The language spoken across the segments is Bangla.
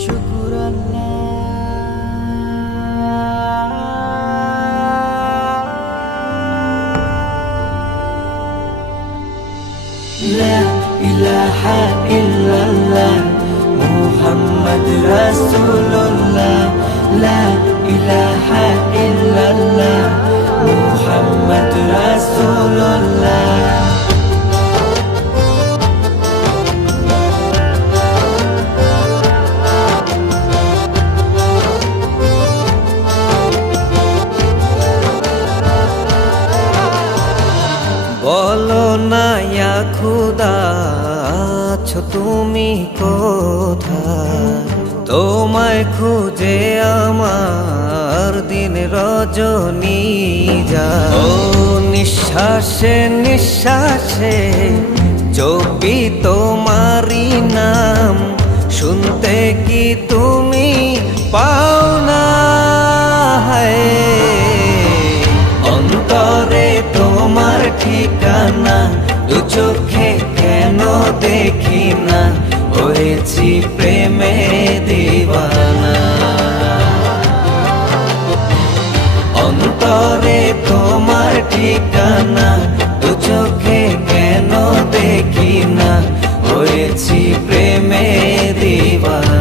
শুকুর লা ইলাহা ইল্লাল্লাহ মুহাম্মদ রাসূলুল্লাহ লা ইলাহা ইল্লাল্লাহ মুহাম্মদ রাসূলুল্লাহ বলো না ইয়া খুদা আছো তুমি কোথায় তোমায় খুঁজে আমার দিন রজনী যায় ও নিঃশ্বাসে নিঃশ্বাসে জপি তোমারি নাম শুনতে কি তুমি পাও না অন্তরে তোমার ঠিকানা দু চোখে কেন দেখি না হয়েছি প্রেমে দিওয়ানা অন্তরে তোমার ঠিকানা দু চোখে কেন দেখি না হয়েছি প্রেমে দিওয়ানা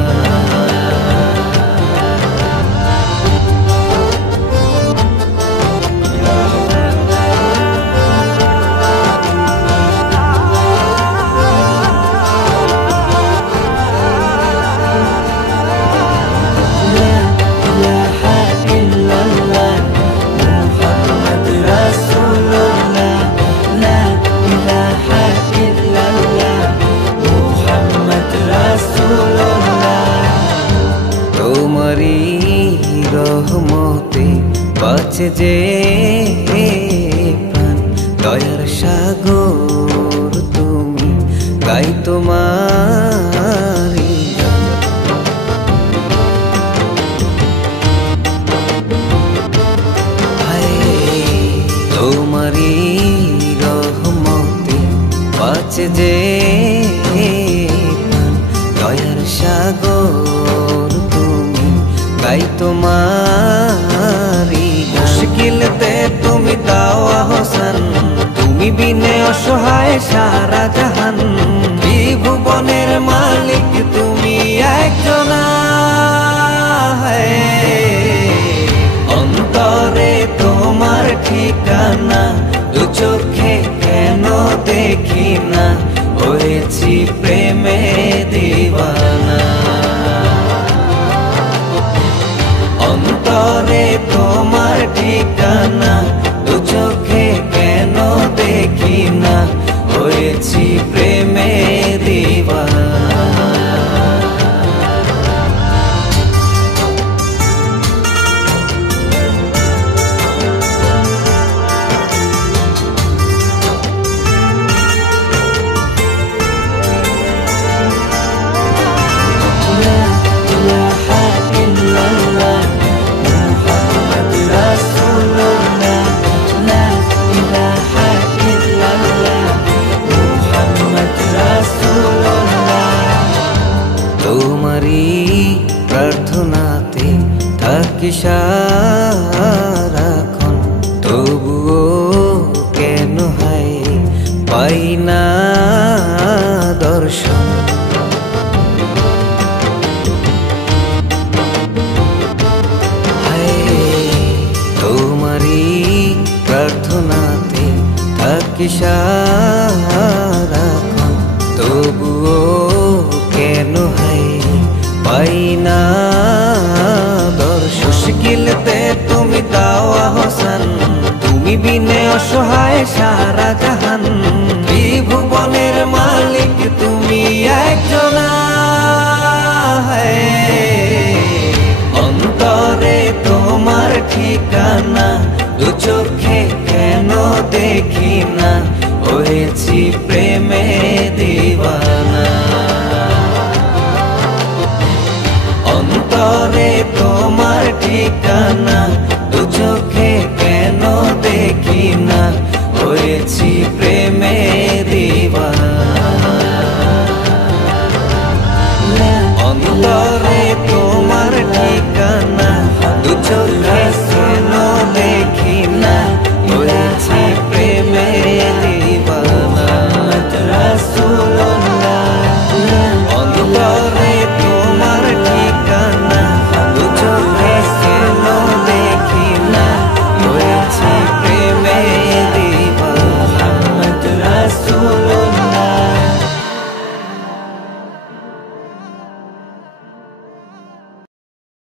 তোমারি রহমতে বাঁচে যে প্রাণ দয়ার সাগর তুমি গাই তোমারি তোমারি রহমতে বাঁচে যে প্রাণ দয়ার সাগর গাই তোমারি মুশকিলতে তুমি দাও আহসান তুমি বিনে অসহায় সারা জাহান ত্রিভুবনের মালিক তুমি একজনা অন্তরে তোমার ঠিকানা দু চোখে কেন দেখি না হয়েছি প্রেমে দিওয়ানা অন্তরে তোমার ঠিকানা দু চোখে কেন দেখি না হয়েছি প্রেমে দিওয়ানা তোমারি প্রার্থনাতে থাকি সারাক্ষণ তবুও কেন হায় পাই না দর্শন তোমারি প্রার্থনাতে থাকি সারাক্ষণ তবুও কেন হায় পাই না মুশকিলতে তুমি দাও আহসান তুমি বিনে অসহায় সারা জাহান ত্রিভুবনের মালিক তুমি একজনা অন্তরে তোমার ঠিকানা দু চোখে কেন দেখি না